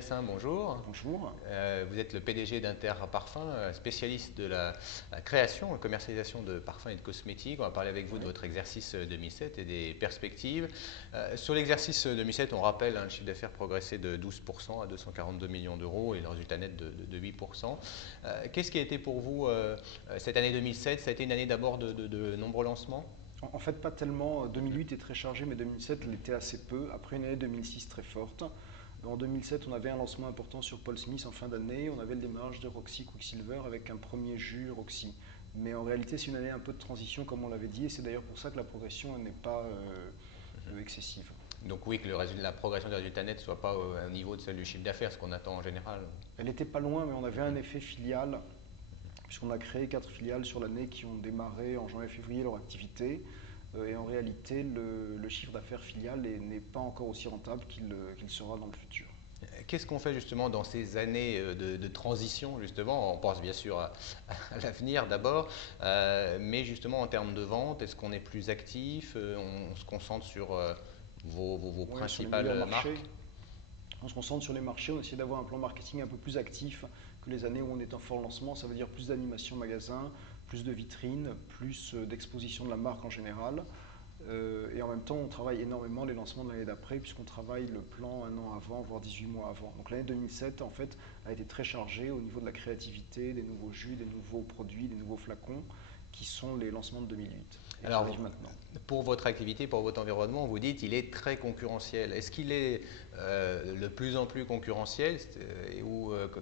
Benassin, bonjour. Bonjour. Vous êtes le PDG d'Inter Parfums, spécialiste de la création et commercialisation de parfums et de cosmétiques. On va parler avec vous de Oui. votre exercice 2007 et des perspectives. Sur l'exercice 2007, on rappelle le chiffre d'affaires progressé de 12% à 242 millions d'euros et le résultat net de 8%. Qu'est-ce qui a été pour vous cette année 2007? Ça a été une année d'abord de nombreux lancements? En fait, pas tellement. 2008 est très chargé, mais 2007 l'était assez peu. Après une année 2006 très forte. En 2007, on avait un lancement important sur Paul Smith en fin d'année. On avait le démarrage de Roxy Quicksilver avec un premier jus Roxy. Mais en réalité, c'est une année un peu de transition, comme on l'avait dit, et c'est d'ailleurs pour ça que la progression n'est pas excessive. Donc oui, que la progression des résultats nets ne soit pas au niveau de celle du chiffre d'affaires, ce qu'on attend en général. Elle n'était pas loin, mais on avait un effet filial, puisqu'on a créé 4 filiales sur l'année qui ont démarré en janvier-février leur activité. Et en réalité, le chiffre d'affaires filial n'est pas encore aussi rentable qu'il sera dans le futur. Qu'est-ce qu'on fait justement dans ces années de transition justement? On pense bien sûr à l'avenir d'abord, mais justement en termes de vente, est-ce qu'on est plus actif? On se concentre sur vos Ouais, sur les meilleurs principales marques? marchés. On se concentre sur les marchés, on essaie d'avoir un plan marketing un peu plus actif que les années où on est en fort lancement. Ça veut dire plus d'animation magasin, plus de vitrines, plus d'exposition de la marque en général. Et en même temps, on travaille énormément les lancements de l'année d'après, puisqu'on travaille le plan un an avant, voire 18 mois avant. Donc l'année 2007, en fait, a été très chargée au niveau de la créativité, des nouveaux jus, des nouveaux produits, des nouveaux flacons, qui sont les lancements de 2008 et qui Alors, arrivent maintenant. pour votre activité, pour votre environnement, vous dites qu'il est très concurrentiel. Est-ce qu'il est de plus en plus concurrentiel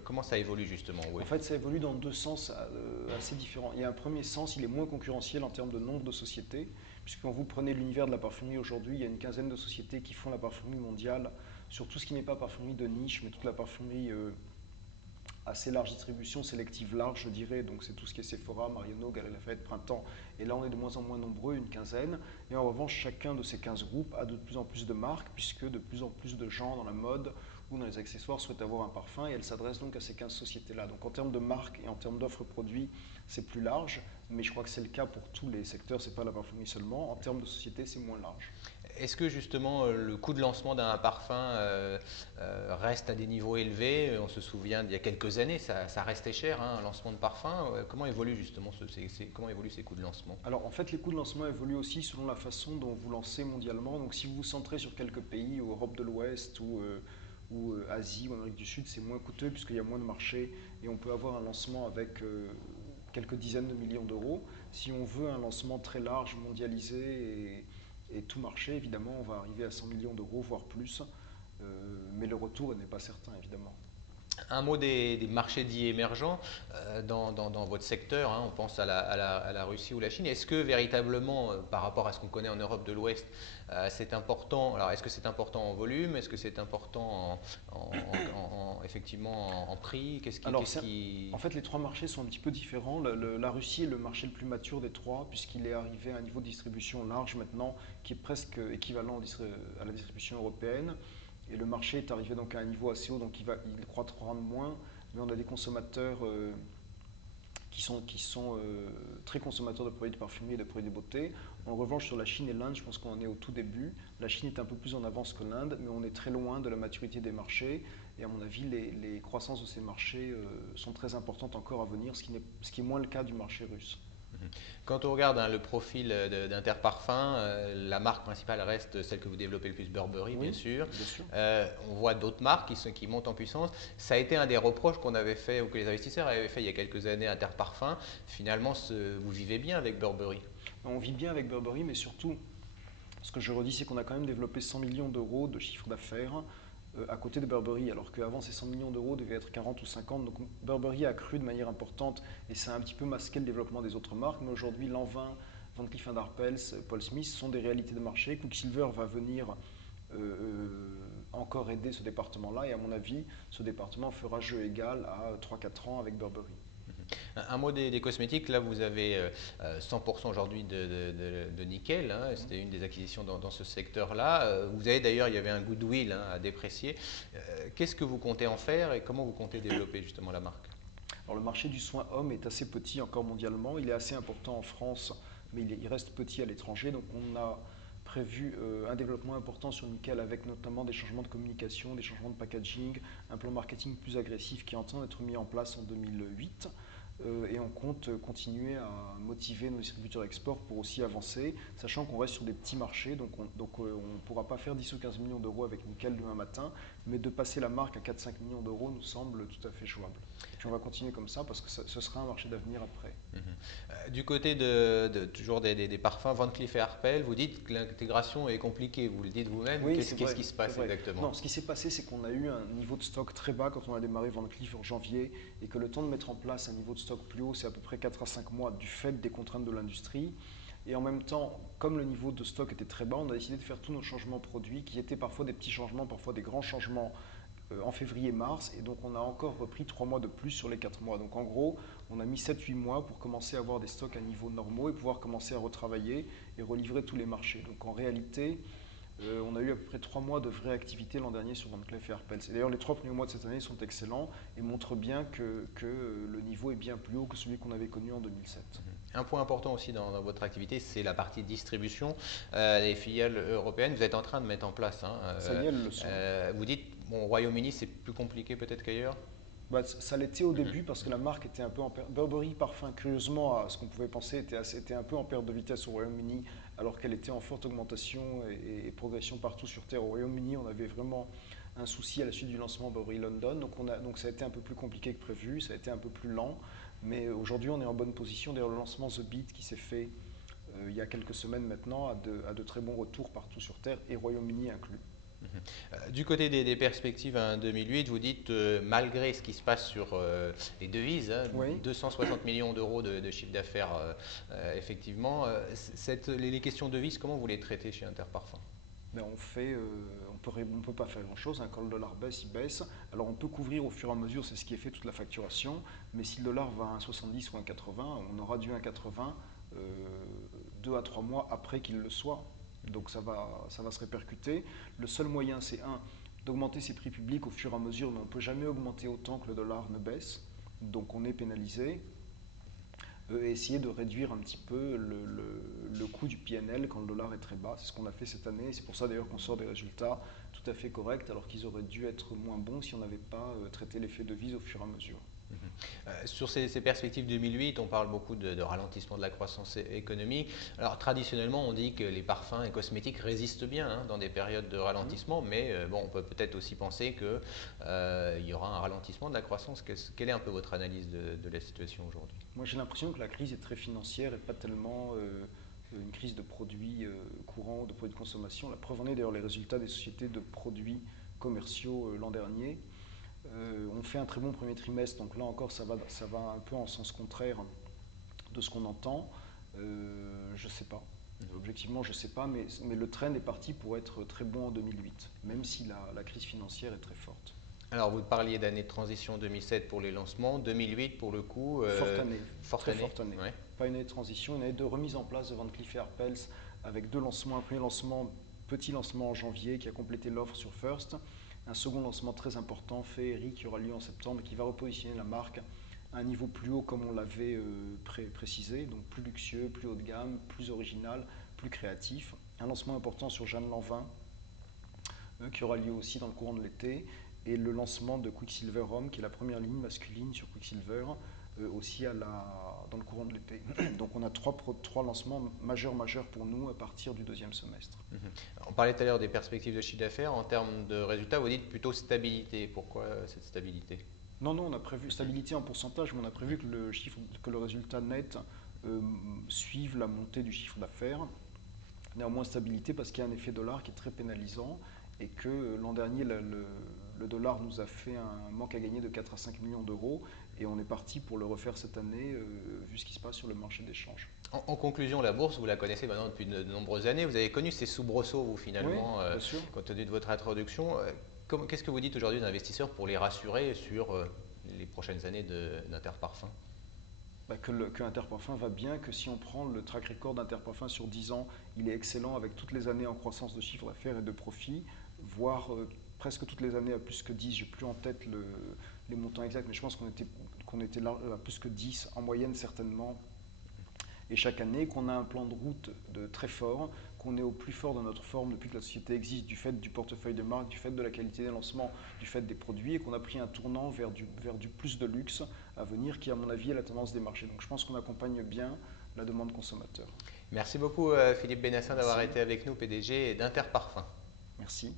comment ça évolue justement? Oui. En fait, ça évolue dans deux sens assez différents. Il y a un premier sens, il est moins concurrentiel en termes de nombre de sociétés, puisque quand vous prenez l'univers de la parfumerie aujourd'hui, il y a une quinzaine de sociétés qui font la parfumerie mondiale sur tout ce qui n'est pas parfumerie de niche, mais toute la parfumerie assez large distribution, sélective large, je dirais. Donc c'est tout ce qui est Sephora, Marionneau, Galeries Lafayette, Printemps. Et là, on est de moins en moins nombreux, une quinzaine. Et en revanche, chacun de ces 15 groupes a de plus en plus de marques, puisque de plus en plus de gens dans la mode ou dans les accessoires souhaitent avoir un parfum. Et elles s'adressent donc à ces 15 sociétés-là. Donc en termes de marques et en termes d'offres produits, c'est plus large. Mais je crois que c'est le cas pour tous les secteurs, c'est pas la parfumerie seulement. En termes de société, c'est moins large. Est-ce que justement le coût de lancement d'un parfum reste à des niveaux élevés? On se souvient d'il y a quelques années, ça restait cher, hein, un lancement de parfum. Comment évolue justement comment évoluent ces coûts de lancement? Alors en fait, les coûts de lancement évoluent aussi selon la façon dont vous lancez mondialement. Donc si vous vous centrez sur quelques pays, Europe de l'Ouest ou Asie ou Amérique du Sud, c'est moins coûteux puisqu'il y a moins de marchés et on peut avoir un lancement avec quelques dizaines de millions d'euros. Si on veut un lancement très large, mondialisé et tout marché, évidemment, on va arriver à 100 millions d'euros, voire plus. Mais le retour n'est pas certain, évidemment. Un mot des marchés dits émergents dans votre secteur, hein, on pense à la Russie ou la Chine. Est-ce que véritablement, par rapport à ce qu'on connaît en Europe de l'Ouest, c'est important? Alors, est-ce que c'est important en volume? Est-ce que c'est important effectivement en prix? Alors, en fait, les trois marchés sont un petit peu différents. La Russie est le marché le plus mature des trois, puisqu'il est arrivé à un niveau de distribution large maintenant, qui est presque équivalent à la distribution européenne. Et le marché est arrivé donc à un niveau assez haut, donc il croîtra moins. Mais on a des consommateurs qui sont très consommateurs de produits de parfumerie et de produits de beauté. En revanche, sur la Chine et l'Inde, je pense qu'on en est au tout début. La Chine est un peu plus en avance que l'Inde, mais on est très loin de la maturité des marchés. Et à mon avis, les croissances de ces marchés sont très importantes encore à venir, ce qui est moins le cas du marché russe. Quand on regarde hein, le profil d'Interparfum, la marque principale reste celle que vous développez le plus, Burberry, bien Oui, sûr. bien sûr. On voit d'autres marques qui montent en puissance. Ça a été un des reproches qu'on avait fait, ou que les investisseurs avaient fait il y a quelques années à Interparfum. Finalement, vous vivez bien avec Burberry. On vit bien avec Burberry, mais surtout, ce que je redis, c'est qu'on a quand même développé 100 millions d'euros de chiffre d'affaires à côté de Burberry, alors qu'avant ces 100 millions d'euros devaient être 40 ou 50. Donc Burberry a cru de manière importante et ça a un petit peu masqué le développement des autres marques. Mais aujourd'hui, Lanvin, Van Cleef & Arpels, Paul Smith sont des réalités de marché. Quicksilver va venir encore aider ce département-là et à mon avis, ce département fera jeu égal à 3-4 ans avec Burberry. Un mot des cosmétiques, là vous avez 100% aujourd'hui de nickel, hein, c'était une des acquisitions dans ce secteur-là. Vous avez d'ailleurs, il y avait un goodwill hein, à déprécier. Qu'est-ce que vous comptez en faire et comment vous comptez développer justement la marque? Alors le marché du soin homme est assez petit encore mondialement. Il est assez important en France, mais il reste petit à l'étranger. Donc on a prévu un développement important sur le nickel avec notamment des changements de communication, des changements de packaging, un plan marketing plus agressif qui est en train d'être mis en place en 2008. Et on compte continuer à motiver nos distributeurs export pour aussi avancer, sachant qu'on reste sur des petits marchés, donc on ne pourra pas faire 10 ou 15 millions d'euros avec nickel demain matin, mais de passer la marque à 4-5 millions d'euros nous semble tout à fait jouable. Et puis on va continuer comme ça parce que ce sera un marché d'avenir après. Du côté toujours des parfums, Van Cleef & Arpels, vous dites que l'intégration est compliquée, vous le dites vous-même. Oui, Qu'est-ce qui se passe exactement? Non, ce qui s'est passé, c'est qu'on a eu un niveau de stock très bas quand on a démarré Van Cleef en janvier et que le temps de mettre en place un niveau de stock plus haut, c'est à peu près 4 à 5 mois du fait des contraintes de l'industrie. Et en même temps, comme le niveau de stock était très bas, on a décidé de faire tous nos changements produits, qui étaient parfois des petits changements, parfois des grands changements en février-mars. Et donc on a encore repris 3 mois de plus sur les 4 mois. Donc en gros, on a mis 7-8 mois pour commencer à avoir des stocks à niveau normaux et pouvoir commencer à retravailler et relivrer tous les marchés. Donc en réalité, on a eu à peu près 3 mois de vraie activité l'an dernier sur Van Cleef & Arpels. Et d'ailleurs, les 3 premiers mois de cette année sont excellents et montrent bien que le niveau est bien plus haut que celui qu'on avait connu en 2007. Un point important aussi dans votre activité, c'est la partie distribution. Les filiales européennes, vous êtes en train de mettre en place. Ça y est, elles le sont. Vous dites, bon, au Royaume-Uni, c'est plus compliqué peut-être qu'ailleurs? Ça l'était au début parce que la marque était un peu en perte. Burberry Parfum, curieusement, à ce qu'on pouvait penser, était un peu en perte de vitesse au Royaume-Uni, alors qu'elle était en forte augmentation et progression partout sur Terre. Au Royaume-Uni, on avait vraiment un souci à la suite du lancement Burberry London, donc ça a été un peu plus compliqué que prévu, ça a été un peu plus lent, mais aujourd'hui on est en bonne position. D'ailleurs, le lancement The Beat qui s'est fait il y a quelques semaines maintenant a de très bons retours partout sur Terre, et Royaume-Uni inclus. Du côté des perspectives en 2008, vous dites, malgré ce qui se passe sur les devises, Oui. 260 millions d'euros de chiffre d'affaires, effectivement, les questions de devises, comment vous les traitez chez Interparfums? Ben on peut pas faire grand-chose, hein. Quand le dollar baisse, il baisse. Alors on peut couvrir au fur et à mesure, c'est ce qui est fait toute la facturation, mais si le dollar va à 1,70 ou à 1,80, on aura du 1,80 2 à 3 mois après qu'il le soit. Donc ça va se répercuter. Le seul moyen, c'est d'augmenter ses prix publics au fur et à mesure, mais on ne peut jamais augmenter autant que le dollar ne baisse. Donc on est pénalisé. Et essayer de réduire un petit peu le coût du PNL quand le dollar est très bas. C'est ce qu'on a fait cette année. C'est pour ça d'ailleurs qu'on sort des résultats tout à fait corrects, alors qu'ils auraient dû être moins bons si on n'avait pas traité l'effet devise au fur et à mesure. Sur ces perspectives 2008, on parle beaucoup de ralentissement de la croissance économique. Alors traditionnellement, on dit que les parfums et cosmétiques résistent bien dans des périodes de ralentissement, mais bon, on peut peut-être aussi penser qu'il y aura un ralentissement de la croissance. Quelle est un peu votre analyse de la situation aujourd'hui? Moi, j'ai l'impression que la crise est très financière et pas tellement une crise de produits courants, de produits de consommation. La preuve en est d'ailleurs les résultats des sociétés de produits commerciaux l'an dernier. On fait un très bon premier trimestre, donc là encore ça va un peu en sens contraire de ce qu'on entend. Je ne sais pas. Objectivement, je ne sais pas, mais le trend est parti pour être très bon en 2008, même si la crise financière est très forte. Alors, vous parliez d'année de transition 2007 pour les lancements, 2008 pour le coup. Forte année. Forte année. Ouais. Pas une année de transition, une année de remise en place de Van Cleef & Arpels avec 2 lancements. Un premier lancement, petit lancement en janvier qui a complété l'offre sur First. Un second lancement très important, Féerie, qui aura lieu en septembre, qui va repositionner la marque à un niveau plus haut comme on l'avait précisé, donc plus luxueux, plus haut de gamme, plus original, plus créatif. Un lancement important sur Jeanne Lanvin, qui aura lieu aussi dans le courant de l'été, et le lancement de Quicksilver Homme, qui est la première ligne masculine sur Quicksilver, aussi dans le courant de l'été. Donc on a trois lancements majeurs pour nous à partir du 2e semestre. On parlait tout à l'heure des perspectives de chiffre d'affaires. En termes de résultats, vous dites plutôt stabilité. Pourquoi cette stabilité? Non, on a prévu stabilité en pourcentage, mais on a prévu que le résultat net suive la montée du chiffre d'affaires. Néanmoins stabilité parce qu'il y a un effet dollar qui est très pénalisant et que l'an dernier le dollar nous a fait un manque à gagner de 4 à 5 millions d'euros et on est parti pour le refaire cette année vu ce qui se passe sur le marché d'échange. En conclusion, la bourse, vous la connaissez maintenant depuis de nombreuses années. Vous avez connu ces soubresauts, vous, finalement, oui, compte tenu de votre introduction. Qu'est-ce que vous dites aujourd'hui aux investisseurs pour les rassurer sur les prochaines années d'Interparfums? Que Interparfums va bien, que si on prend le track record d'Interparfums sur 10 ans, il est excellent avec toutes les années en croissance de chiffre d'affaires et de profit, voire presque toutes les années à plus que 10. Je n'ai plus en tête les montants exacts, mais je pense qu'on était là à plus que 10 en moyenne certainement. et chaque année qu'on a un plan de route très fort, qu'on est au plus fort de notre forme depuis que la société existe, du fait du portefeuille de marque, du fait de la qualité des lancements, du fait des produits, et qu'on a pris un tournant vers du plus de luxe à venir, qui à mon avis est la tendance des marchés. Donc je pense qu'on accompagne bien la demande consommateur. Merci beaucoup Philippe Benassin d'avoir été avec nous, PDG d'Interparfums. Merci.